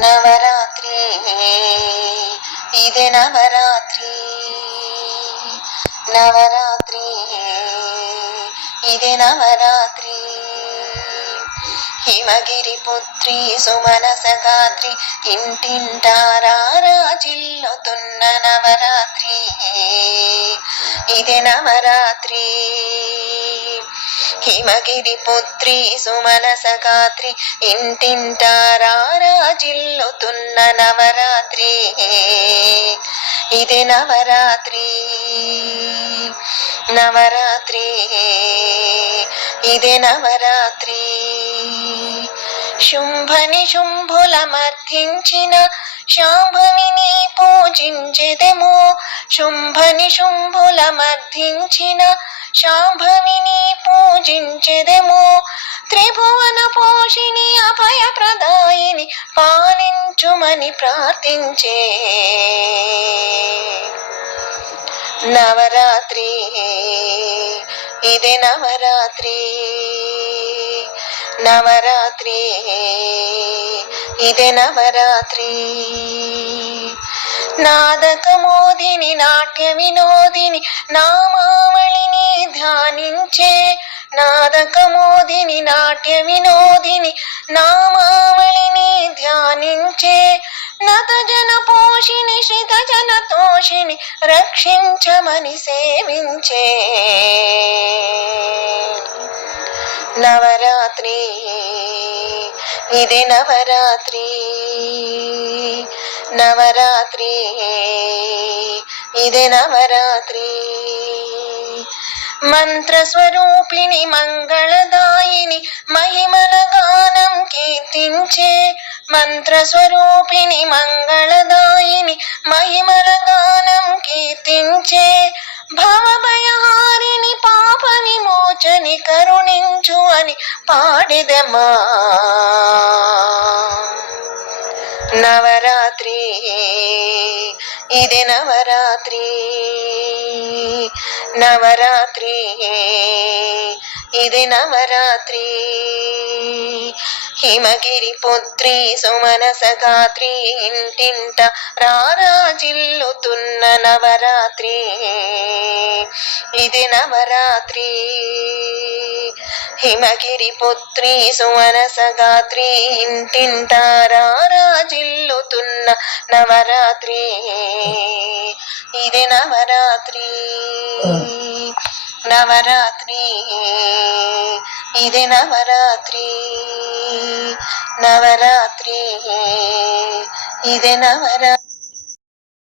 నవరాత్రి ఇది నవరాత్రి నవరాత్రి ఇది నవరాత్రి హిమగిరి పుత్రి సుమనస గాత్రి ఇంటింటారాజిల్లుతున్న నవరాత్రి ఇది నవరాత్రి హిమగిరి పుత్రి సుమనస గాత్రి ఇంటింటారాజిల్లుతున్న నవరాత్రి ఇది నవరాత్రి నవరాత్రి ఇది నవరాత్రి శుంభని శుంభుల మర్ధించిన శాంభవిని పూజించెదెము శుంభని శుంభుల మర్ధించిన శాంభవిని పూజించెదెము త్రిభువన పోషిని అభయ ప్రదాయిని పాలించుమని ప్రార్థించే నవరాత్రి ఇది నవరాత్రి నవరాత్రి ఇది నవరాత్రి నాదకమోదిని నాట్య వినోదిని నామావళిని ధ్యానించే నాదకమోదిని నాట్య వినోదిని నామావళిని ధ్యానించే నతజన పోషిని శ్రితజన తోషిని రక్షించమని సేవించే నవరాత్రి ఇది నవరాత్రి నవరాత్రి ఇది నవరాత్రి మంత్రస్వరూపిణి మంగళదాయిని మహిమల గానం కీర్తించే మంత్రస్వరూపిణి మంగళదాయిని మహిమల గానం కీర్తించే భవభయహారిణి పాప విమోచని కరుణించు అని పాడిదమా నవరాత్రి ఇది నవరాత్రి నవరాత్రి ఇది నవరాత్రి హిమగిరి పుత్రి సుమనస గాత్రి ఇంటింట రారాజిల్లుతున్న నవరాత్రి ఇది నవరాత్రి హిమగిరి పుత్రి సుమనస గాత్రి ఇంటింట రారాజిల్లుతున్న నవరాత్రి ఇది నవరాత్రి నవరాత్రి ఇది నవరాత్రి నవరాత్రి ఇది నవరాత్రి